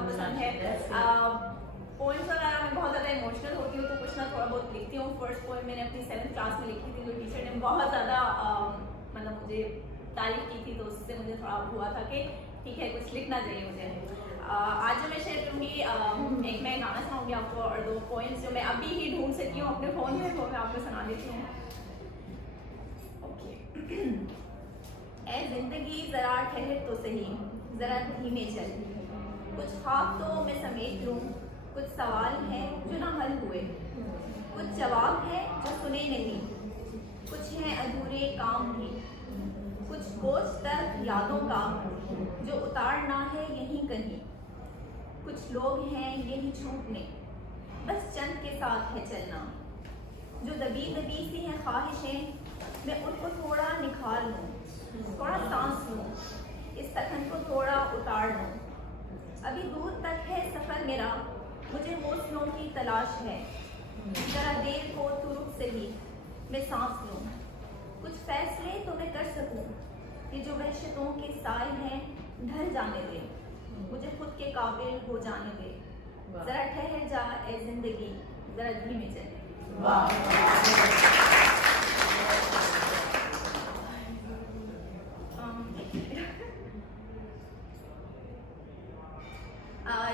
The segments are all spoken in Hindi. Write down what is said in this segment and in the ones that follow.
बहुत पसंद है। पोइम्स वगैरह मैं बहुत ज़्यादा इमोशनल होती हूँ तो कुछ ना थोड़ा बहुत लिखती हूँ। फर्स्ट पोइम मैंने अपनी 7th क्लास में लिखी थी, जो टीचर ने बहुत ज़्यादा मतलब मुझे तारीफ की थी, तो उससे मुझे थोड़ा हुआ था कि ठीक है कुछ लिखना चाहिए मुझे। आज जो मैं शेयर करूँगी एक मैं गाना सुनाऊँगी आपको और 2 पोइम्स जो मैं अभी ही ढूंढ सकी हूँ अपने फ़ोन में, वो मैं आपको सुना देती हूँ। ओके। ए जिंदगी ज़रा ठहर तो सही, ज़रा धीमे चल, कुछ ख्वाब तो मैं समेट लूँ, कुछ सवाल हैं जो ना हल हुए, कुछ जवाब है जो सुने नहीं, कुछ हैं अधूरे काम भी, कुछ बोझ तक यादों का जो उतारना है यहीं कहीं, कुछ लोग हैं यही छूटने, बस चंद के साथ है चलना, जो दबी दबी सी हैं ख्वाहिशें मैं उनको थोड़ा निखार लूँ, थोड़ा सांस लूँ, इस थकन को थोड़ा उतार लूँ। अभी दूर तक है सफ़र मेरा, मुझे हौसलों की तलाश है, ज़रा देर को तू रुक सही मैं सांस लूँ, कुछ फैसले तो मैं कर सकूँ, ये जो वहशतों के साए हैं ढल जाने दे, मुझे खुद के काबिल हो जाने दे, ज़रा ठहर जा ए जिंदगी ज़रा धीमे चले।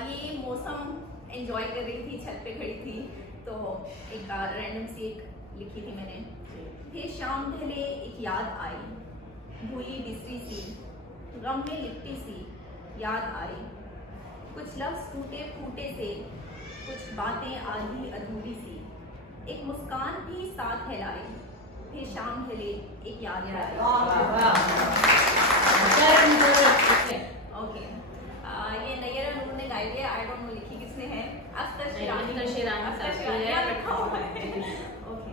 ये मौसम एंजॉय कर रही थी, छत पे खड़ी थी तो एक रैंडम सी एक लिखी थी मैंने। फिर शाम ढले एक याद आई, भूली बिसरी सी, गम में लिपटी सी याद आई, कुछ लफ्ज़ टूटे फूटे से, कुछ बातें आधी अधूरी सी, एक मुस्कान भी साथ है लाई, फिर शाम ढले एक याद आई। ओके, ये नैयरा नूर ने गाई है, आई डोंट नो लिखी किसने है, अख्तर शिरानी रखा हुआ है। ओके।